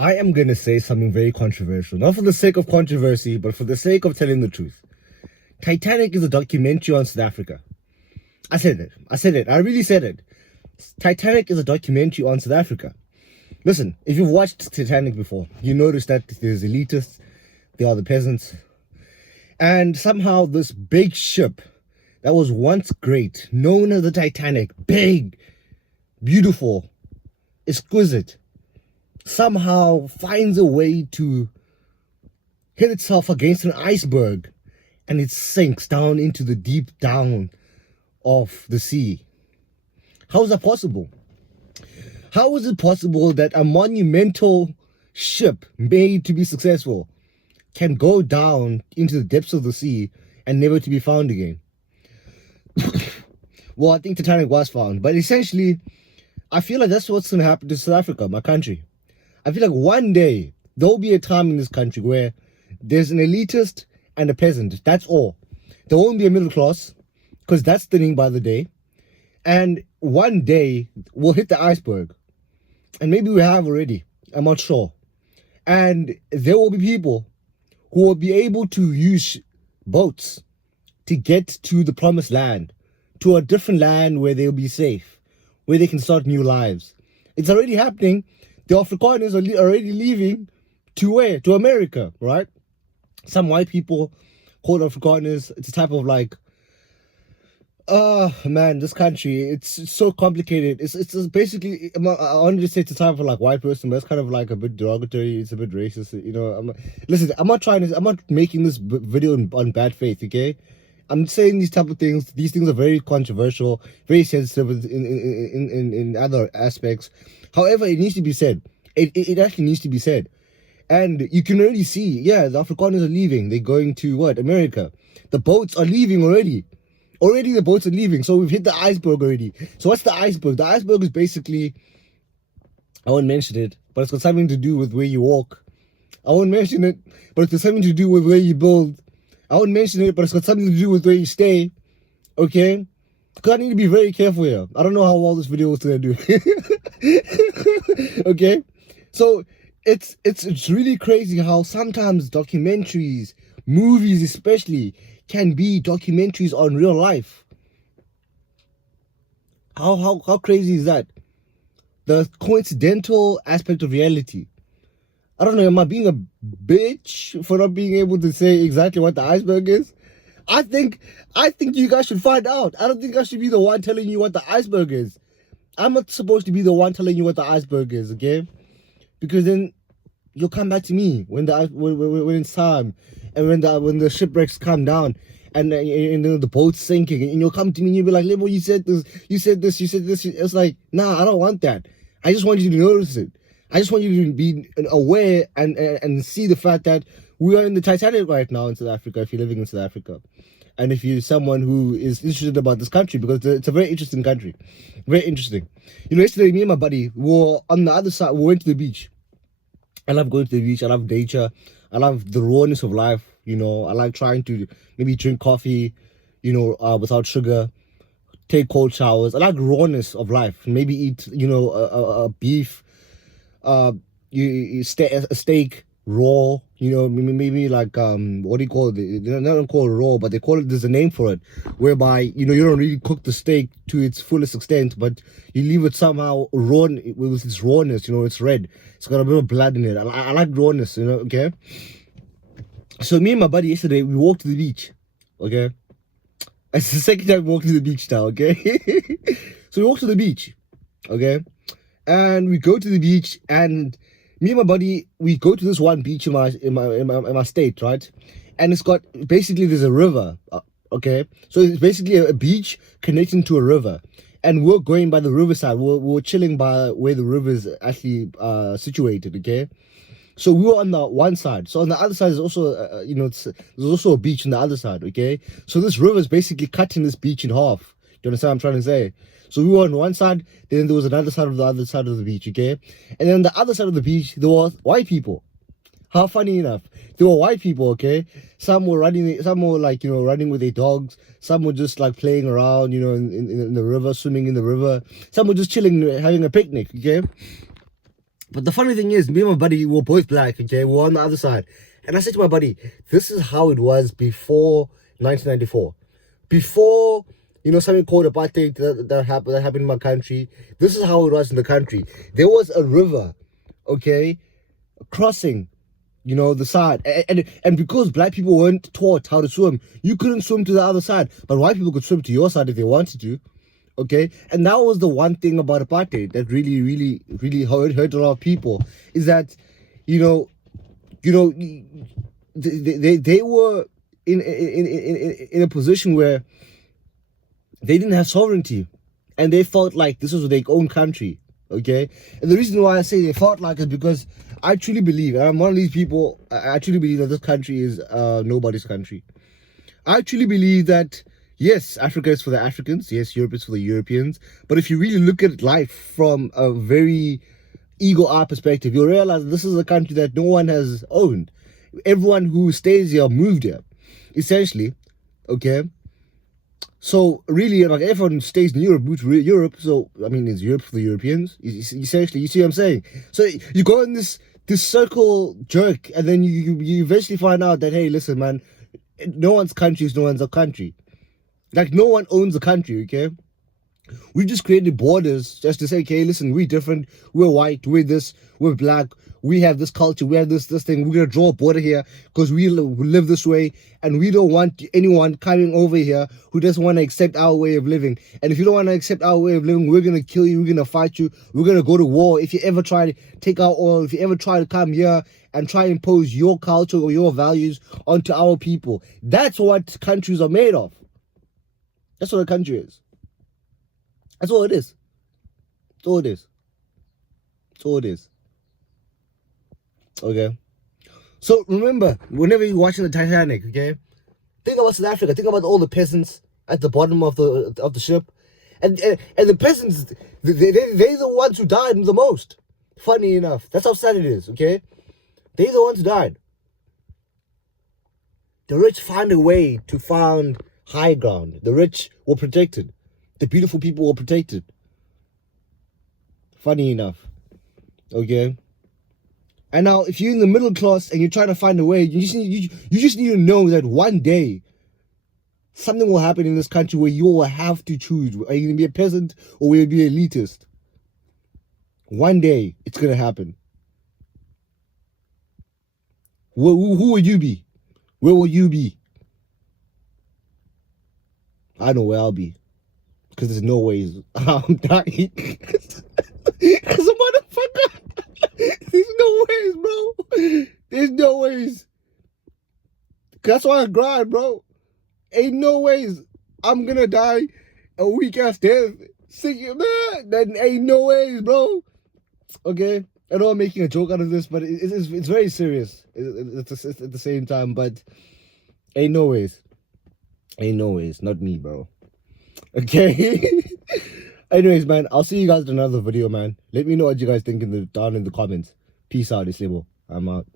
I am going to say something very controversial, not for the sake of controversy, but for the sake of telling the truth. Titanic is a documentary on South Africa. I said it. I really said it. Titanic is a documentary on South Africa. Listen, if you've watched Titanic before, you notice that there's elitists, they are the peasants, and somehow this big ship that was once great, known as the Titanic, big, beautiful, exquisite, somehow finds a way to hit itself against an iceberg and it sinks down into the deep down of the sea. How is that possible? How is it possible that a monumental ship made to be successful can go down into the depths of the sea and never to be found again? Well, I think Titanic was found, but essentially, I feel like that's what's going to happen to South Africa, my country. I feel like one day there'll be a time in this country where there's an elitist and a peasant. That's all. There won't be a middle class because that's thinning by the day. And one day we'll hit the iceberg. And maybe we have already. I'm not sure. And there will be people who will be able to use boats to get to the promised land, to a different land where they'll be safe, where they can start new lives. It's already happening. The Afrikaners are already leaving to where? To America, right? Some white people call Afrikaners. It's a type of like, man, this country, it's so complicated. It's basically, I wanted to say it's a type of like white person, but it's kind of like a bit derogatory. It's a bit racist, you know. Listen, I'm not making this video on bad faith, okay? I'm saying these type of things. These things are very controversial, very sensitive in other aspects. However, it needs to be said. It actually needs to be said. And you can already see, yeah, the Afrikaners are leaving. They're going to what? America. The boats are leaving already. Already the boats are leaving. So we've hit the iceberg already. So what's the iceberg? The iceberg is basically, I won't mention it, but it's got something to do with where you walk. I won't mention it, but it's got something to do with where you build. I won't mention it, but it's got something to do with where you stay. Okay? Because I need to be very careful here. I don't know how well this video is going to do. Okay? So it's really crazy how sometimes documentaries, movies especially, can be documentaries on real life. How crazy is that? The coincidental aspect of reality. I don't know, am I being a bitch for not being able to say exactly what the iceberg is? I think you guys should find out. I don't think I should be the one telling you what the iceberg is. I'm not supposed to be the one telling you what the iceberg is, okay? Because then you'll come back to me when it's time, and when the shipwrecks come down, and the boat's sinking, and you'll come to me and you'll be like, "Lebo, you said this. It's like, nah, I don't want that. I just want you to notice it. I just want you to be aware and see the fact that we are in the Titanic right now in South Africa, if you're living in South Africa. And if you're someone who is interested about this country, because it's a very interesting country. Very interesting. You know, yesterday, me and my buddy were on the other side. We went to the beach. I love going to the beach. I love nature. I love the rawness of life. You know, I like trying to maybe drink coffee, you know, without sugar, take cold showers. I like rawness of life. Maybe eat, you know, a beef, a steak raw, you know, maybe like what do you call it? They don't call it raw, but they call it, there's a name for it, whereby, you know, you don't really cook the steak to its fullest extent, but you leave it somehow raw with its rawness. You know, it's red, it's got a bit of blood in it. I like rawness, you know. Okay, so me and my buddy yesterday, we walked to the beach. Okay, it's the second time we walked to the beach now. Okay. So we walked to the beach. Okay, and we go to the beach, and me and my buddy, we go to this one beach in my state, right? And it's got, basically there's a river, okay? So it's basically a beach connecting to a river. And we're going by the riverside. We're chilling by where the river is actually situated, okay? So we were on the one side. So on the other side is also, you know, there's also a beach on the other side, okay? So this river is basically cutting this beach in half. Do you understand what I'm trying to say? So we were on one side, then there was another side of the other side of the beach, okay? And then on the other side of the beach, there were white people. How funny enough. There were white people, okay? Some were running, some were like, you know, running with their dogs. Some were just like playing around, you know, in the river, swimming in the river. Some were just chilling, having a picnic, okay? But the funny thing is, me and my buddy were both black, okay? We were on the other side. And I said to my buddy, this is how it was before 1994. Before, something called apartheid that happened in my country. This is how it was in the country. There was a river, okay, crossing, the side. And because black people weren't taught how to swim, you couldn't swim to the other side. But white people could swim to your side if they wanted to. Okay, and that was the one thing about apartheid that really, really, really hurt a lot of people, is that, they were in a position where they didn't have sovereignty, and they felt like this was their own country. Okay, and the reason why I say they felt like is because I truly believe, and I'm one of these people. I truly believe that this country is nobody's country. I truly believe that. Yes, Africa is for the Africans. Yes, Europe is for the Europeans. But if you really look at life from a very ego-eye perspective, you'll realize this is a country that no one has owned. Everyone who stays here moved here, essentially. Okay? So, really, like, everyone stays in Europe, moved to Europe. So, I mean, it's Europe for the Europeans. Essentially, you see what I'm saying? So, you go in this circle jerk, and then you eventually find out that, hey, listen, man, no one's country is no one's a country. Like, no one owns the country, okay? We've just created borders just to say, okay, listen, we're different, we're white, we're this, we're black, we have this culture, we have this thing, we're going to draw a border here because we live this way, and we don't want anyone coming over here who doesn't want to accept our way of living. And if you don't want to accept our way of living, we're going to kill you, we're going to fight you, we're going to go to war. If you ever try to take our oil, if you ever try to come here and try to impose your culture or your values onto our people. That's what countries are made of. That's what a country is. That's all it is. That's all it is. That's all it is. Okay? So remember, whenever you're watching the Titanic, okay? Think about South Africa. Think about all the peasants at the bottom of the ship. And the peasants, they're the ones who died the most. Funny enough. That's how sad it is, okay? They're the ones who died. The rich find a way to find high ground. The rich were protected. The beautiful people were protected. Funny enough. Okay? And now, if you're in the middle class and you're trying to find a way, you just need to know that one day something will happen in this country where you will have to choose. Are you going to be a peasant or will you be an elitist? One day, it's going to happen. Who will you be? Where will you be? I know where I'll be. Because there's no ways I'm dying. Because a motherfucker. There's no ways, bro. There's no ways. That's why I grind, bro. Ain't no ways I'm gonna die a week after. Then ain't no ways, bro. Okay? I know I'm making a joke out of this, but it's very serious at the same time. But ain't no ways. Ain't no ways. Not me, bro. Okay? Anyways, man, I'll see you guys in another video, man. Let me know what you guys think down in the comments. Peace out, Islebo. I'm out.